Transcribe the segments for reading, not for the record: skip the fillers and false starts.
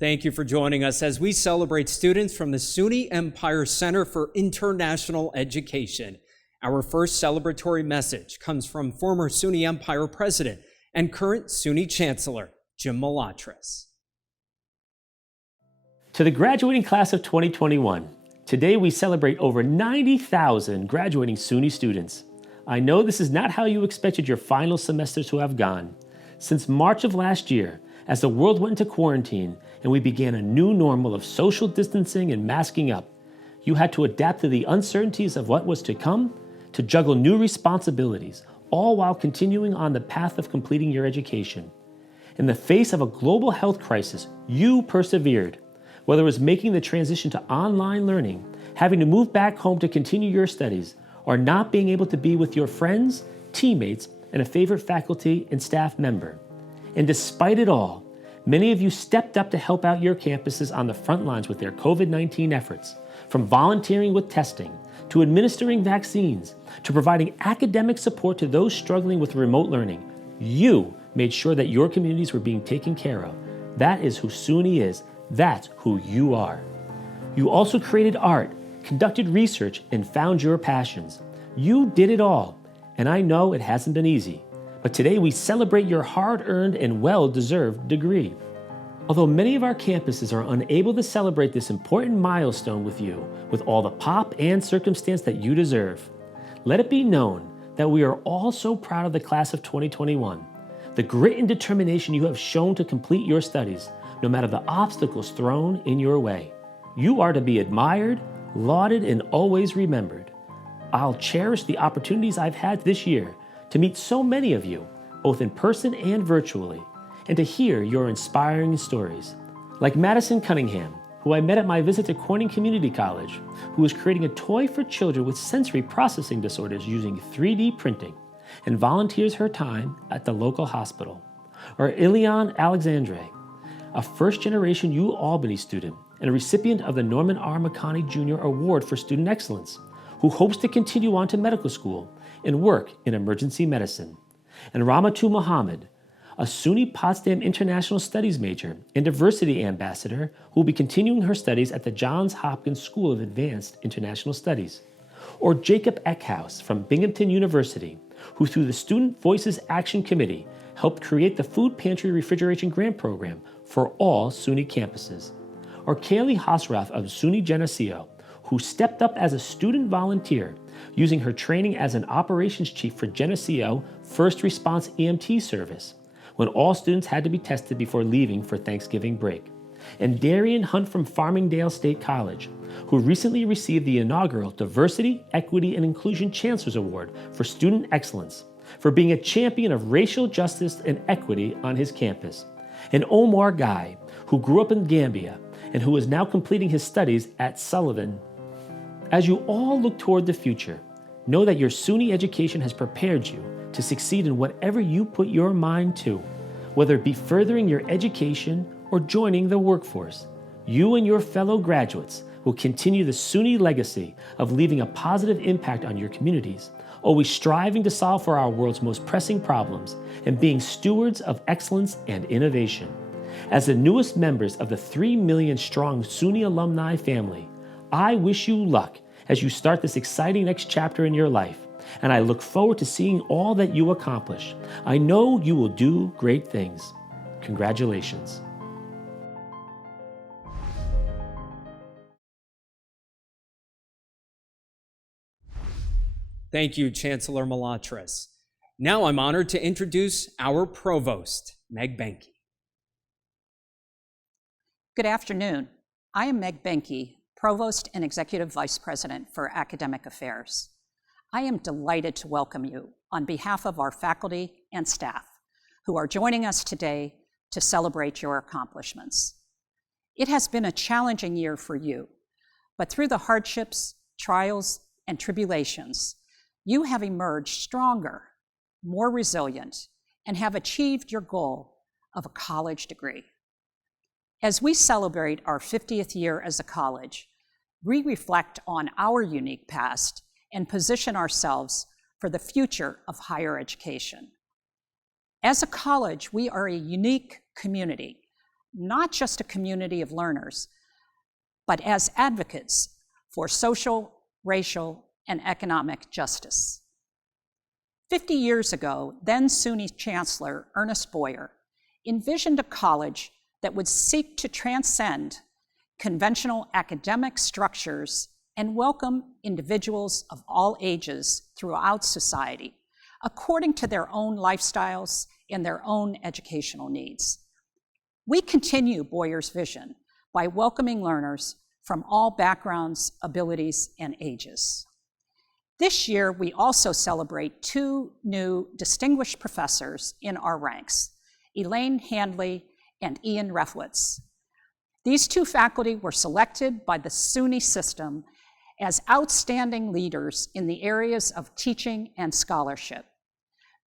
Thank you for joining us as we celebrate students from the SUNY Empire Center for International Education. Our first celebratory message comes from former SUNY Empire president and current SUNY Chancellor, Jim Malatras. To the graduating class of 2021, today we celebrate over 90,000 graduating SUNY students. I know this is not how you expected your final semester to have gone. Since March of last year, as the world went into quarantine and we began a new normal of social distancing and masking up, you had to adapt to the uncertainties of what was to come, to juggle new responsibilities, all while continuing on the path of completing your education. In the face of a global health crisis, you persevered. Whether it was making the transition to online learning, having to move back home to continue your studies, or not being able to be with your friends, teammates, and a favorite faculty and staff member. And despite it all, many of you stepped up to help out your campuses on the front lines with their COVID-19 efforts, from volunteering with testing, to administering vaccines, to providing academic support to those struggling with remote learning. You made sure that your communities were being taken care of. That is who SUNY is. That's who you are. You also created art, conducted research, and found your passions. You did it all, and I know it hasn't been easy. But today we celebrate your hard-earned and well-deserved degree. Although many of our campuses are unable to celebrate this important milestone with you, with all the pomp and circumstance that you deserve, let it be known that we are all so proud of the class of 2021, the grit and determination you have shown to complete your studies, no matter the obstacles thrown in your way. You are to be admired, lauded, and always remembered. I'll cherish the opportunities I've had this year to meet so many of you, both in person and virtually, and to hear your inspiring stories. Like Madison Cunningham, who I met at my visit to Corning Community College, who is creating a toy for children with sensory processing disorders using 3D printing, and volunteers her time at the local hospital. Or Ilian Alexandre, a first-generation U Albany student and a recipient of the Norman R. McConney Jr. Award for Student Excellence, who hopes to continue on to medical school and work in emergency medicine. And Ramatu Muhammad, a SUNY Potsdam International Studies major and diversity ambassador who will be continuing her studies at the Johns Hopkins School of Advanced International Studies. Or Jacob Eckhouse from Binghamton University, who through the Student Voices Action Committee helped create the Food Pantry Refrigeration Grant Program for all SUNY campuses. Or Kaylee Hosrath of SUNY Geneseo, who stepped up as a student volunteer, using her training as an operations chief for Geneseo First Response EMT service, when all students had to be tested before leaving for Thanksgiving break. And Darian Hunt from Farmingdale State College, who recently received the inaugural Diversity, Equity, and Inclusion Chancellor's Award for Student Excellence, for being a champion of racial justice and equity on his campus. And Omar Guy, who grew up in Gambia and who is now completing his studies at Sullivan. As you all look toward the future, know that your SUNY education has prepared you to succeed in whatever you put your mind to, whether it be furthering your education or joining the workforce. You and your fellow graduates will continue the SUNY legacy of leaving a positive impact on your communities, always striving to solve for our world's most pressing problems and being stewards of excellence and innovation. As the newest members of the 3 million strong SUNY alumni family, I wish you luck as you start this exciting next chapter in your life, and I look forward to seeing all that you accomplish. I know you will do great things. Congratulations. Thank you, Chancellor Malatras. Now I'm honored to introduce our provost, Meg Benke. Good afternoon. I am Meg Benke, Provost and Executive Vice President for Academic Affairs. I am delighted to welcome you on behalf of our faculty and staff who are joining us today to celebrate your accomplishments. It has been a challenging year for you, but through the hardships, trials, and tribulations, you have emerged stronger, more resilient, and have achieved your goal of a college degree. As we celebrate our 50th year as a college, we reflect on our unique past and position ourselves for the future of higher education. As a college, we are a unique community, not just a community of learners, but as advocates for social, racial, and economic justice. 50 years ago, then SUNY Chancellor Ernest Boyer envisioned a college that would seek to transcend conventional academic structures and welcome individuals of all ages throughout society, according to their own lifestyles and their own educational needs. We continue Boyer's vision by welcoming learners from all backgrounds, abilities, and ages. This year, we also celebrate two new distinguished professors in our ranks, Elaine Handley and Ian Refwitz. These two faculty were selected by the SUNY system as outstanding leaders in the areas of teaching and scholarship.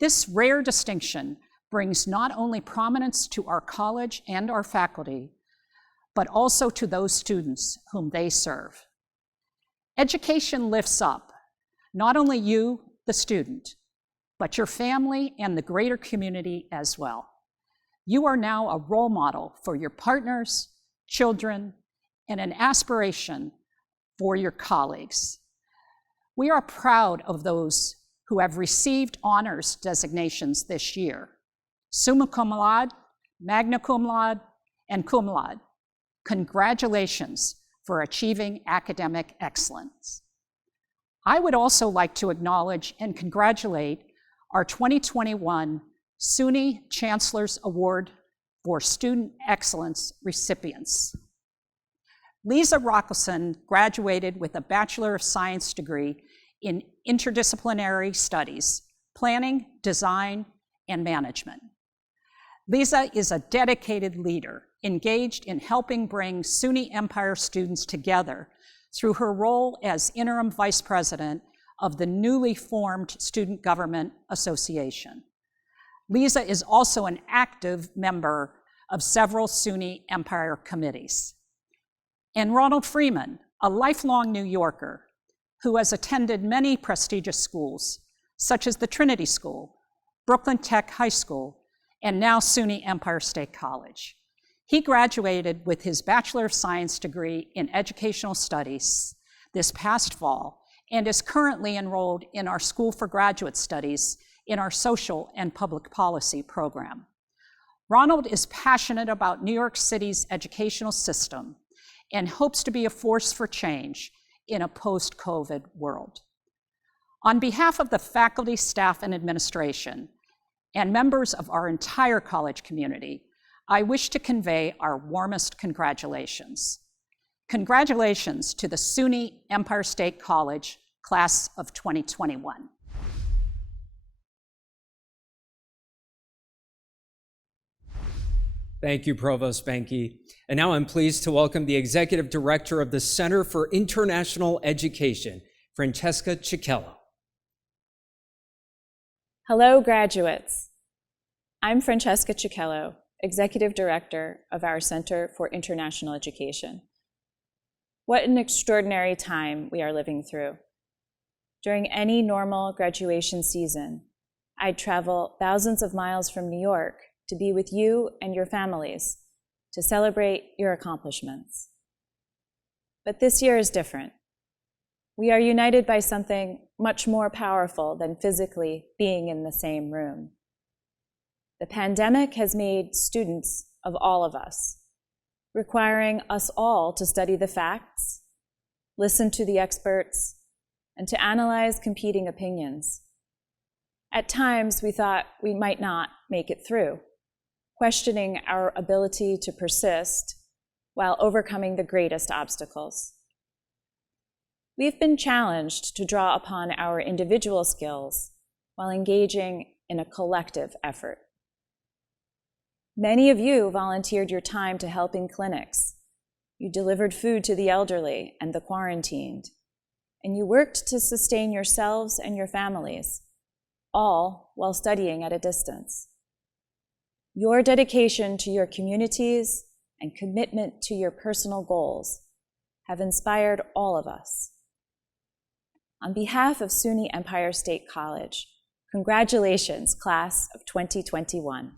This rare distinction brings not only prominence to our college and our faculty, but also to those students whom they serve. Education lifts up not only you, the student, but your family and the greater community as well. You are now a role model for your partners, children, and an aspiration for your colleagues. We are proud of those who have received honors designations this year: summa cum laude, magna cum laude, and cum laude. Congratulations for achieving academic excellence. I would also like to acknowledge and congratulate our 2021 SUNY Chancellor's Award for Student Excellence recipients. Lisa Rockelson graduated with a Bachelor of Science degree in Interdisciplinary Studies, Planning, Design, and Management. Lisa is a dedicated leader engaged in helping bring SUNY Empire students together through her role as interim vice president of the newly formed Student Government Association. Lisa is also an active member of several SUNY Empire committees. And Ronald Freeman, a lifelong New Yorker who has attended many prestigious schools, such as the Trinity School, Brooklyn Tech High School, and now SUNY Empire State College. He graduated with his Bachelor of Science degree in Educational Studies this past fall and is currently enrolled in our School for Graduate Studies in our Social and Public Policy program. Ronald is passionate about New York City's educational system and hopes to be a force for change in a post-COVID world. On behalf of the faculty, staff, and administration, and members of our entire college community, I wish to convey our warmest congratulations. Congratulations to the SUNY Empire State College class of 2021. Thank you, Provost Benke. And now I'm pleased to welcome the Executive Director of the Center for International Education, Francesca Cicchello. Hello, graduates. I'm Francesca Cicchello, Executive Director of our Center for International Education. What an extraordinary time we are living through. During any normal graduation season, I'd travel thousands of miles from New York to be with you and your families, to celebrate your accomplishments. But this year is different. We are united by something much more powerful than physically being in the same room. The pandemic has made students of all of us, requiring us all to study the facts, listen to the experts, and to analyze competing opinions. At times, we thought we might not make it through, questioning our ability to persist while overcoming the greatest obstacles. We've been challenged to draw upon our individual skills while engaging in a collective effort. Many of you volunteered your time to help in clinics. You delivered food to the elderly and the quarantined, and you worked to sustain yourselves and your families, all while studying at a distance. Your dedication to your communities and commitment to your personal goals have inspired all of us. On behalf of SUNY Empire State College, congratulations, class of 2021.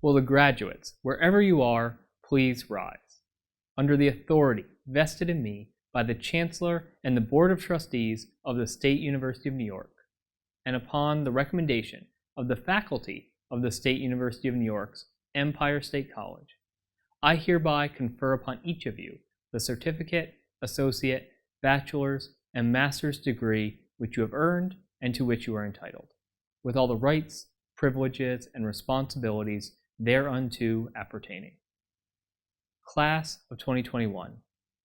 Will the graduates, wherever you are, please rise. Under the authority vested in me by the Chancellor and the Board of Trustees of the State University of New York, and upon the recommendation of the faculty of the State University of New York's Empire State College, I hereby confer upon each of you the certificate, associate, bachelor's, and master's degree which you have earned and to which you are entitled, with all the rights, privileges, and responsibilities thereunto appertaining. Class of 2021,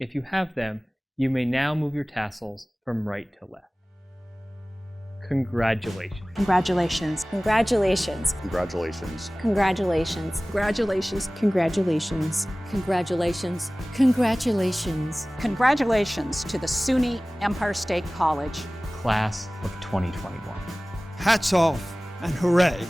if you have them, you may now move your tassels from right to left. Congratulations. Congratulations. Congratulations. Congratulations. Congratulations. Congratulations. Congratulations. Congratulations. Congratulations. Congratulations to the SUNY Empire State College. Class of 2021. Hats off and hooray.